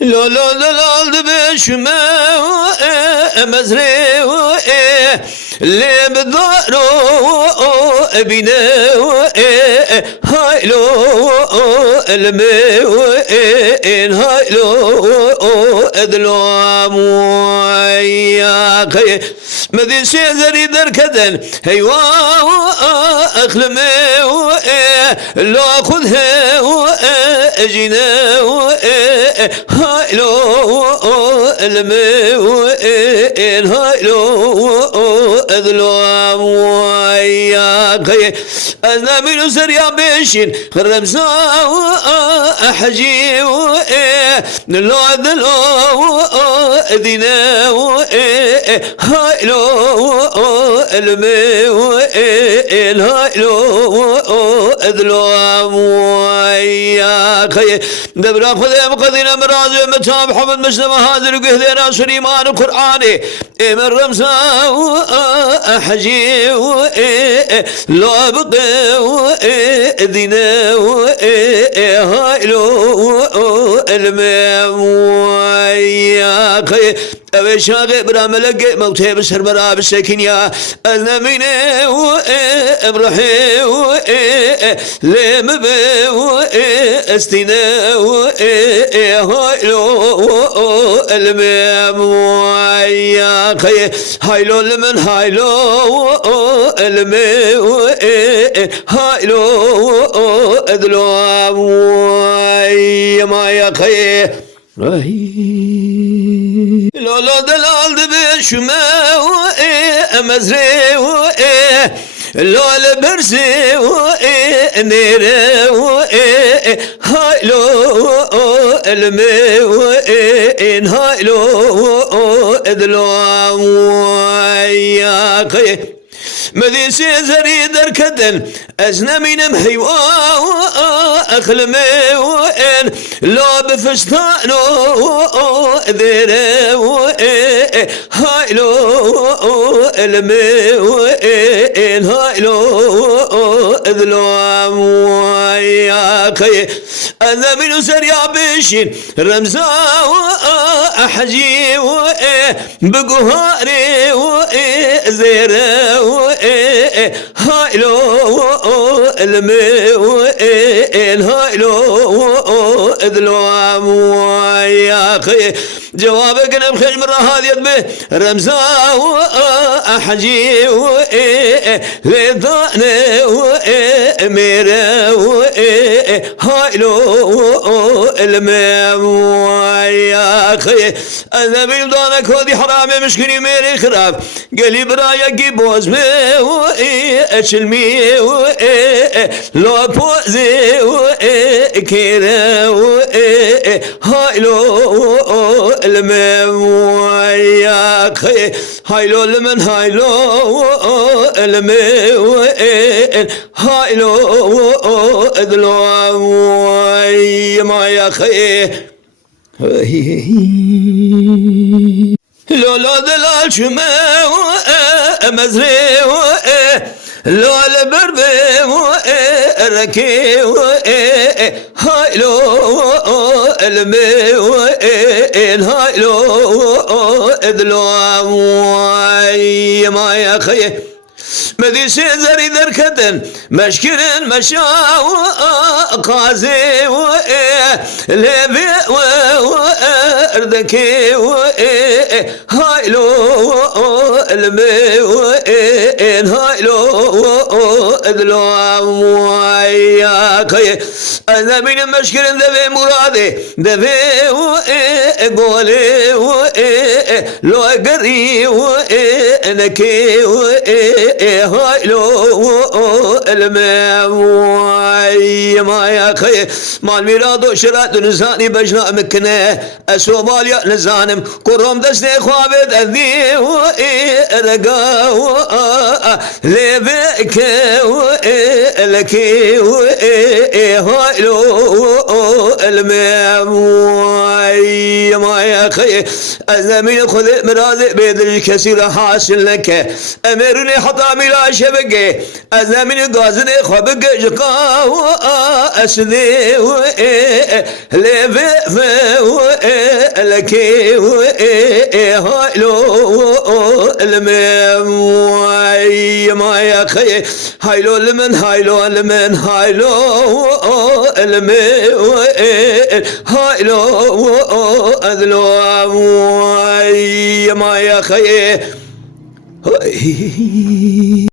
لا لا لا لا بشما مزري اللي بدارو بينا هاي لو المي هاي لو ادلو مويا خي مذي سيزري دركدن هيوا اخلمي لو خذها اجينا هاي لو المي هاي لو ادلو مويا خي انا من سريا بيشين خرمزا احجي لو ادلو دينا هاي لو المي هاي لو ادلو مويا خي دبر خذ مقدنا مراز متاب حمد مسلم هذا قهدنا سليمان القراني من رمزا حجي لو بقي دينا هاي لو المي مويا خي أبي شاغي براملق موتي بسر برا بالسكينيا النميني ابرحي لم بي استينا هاي لو المي خي هاي لو لمن هاي لو المي هاي لو ادلو ما يا خي لولا دلال بشما مزري لولا برسي نيري هاي لو المي هاي لو ادلو يا خي مذي سيزري دركدن ازنا من مهيوا اخلمي وين لو بفستانو ذيري هاي لو المي وين هاي لو اذلو يا خي انا من سريا بشين رمزا احجي بقهاري زيري هاي لو المي هاي لو اذلو يا خي جوابك انا بخير مرة هذه به رمزا احجي لذاني ميري هاي لو المي يا خي انا بلدانك هذي حرامي مشكلي ميري خراب قالي برايا قيبوز بي اشلمي لو بوزي كيري هاي لو المي يا خي هاي لو لمن هاي لو المي هاي لو ادلو ما يا خي لولا دلال شما مزري لو البربي ركي هاي لو المي هاي لو ادلو ما يا خي مذي سيزري دركدن مشكرن مشاو قازي لبي اردكي هاي لو المي هاي لو ادلو يا خي انا من مشكرن دبي مرادي دبي قولي لو قري نكي هاي لو المي ما يا خي مال ميرادو شرات نزاني بجنا مكنه اسوماليا نزانم قرم دستي خوابد اذي رقا لبك لكي هاي لو المي ما يا خي انا من خذ مراد بيد الكثير حاصل لك امرني حطامي لا شبكه انا من غازني خبق جقا اسدي لبي لك هايلو المي ما يا خي هايلو المن هايلو المن هايلو المي هايلو أذلو ما يا خي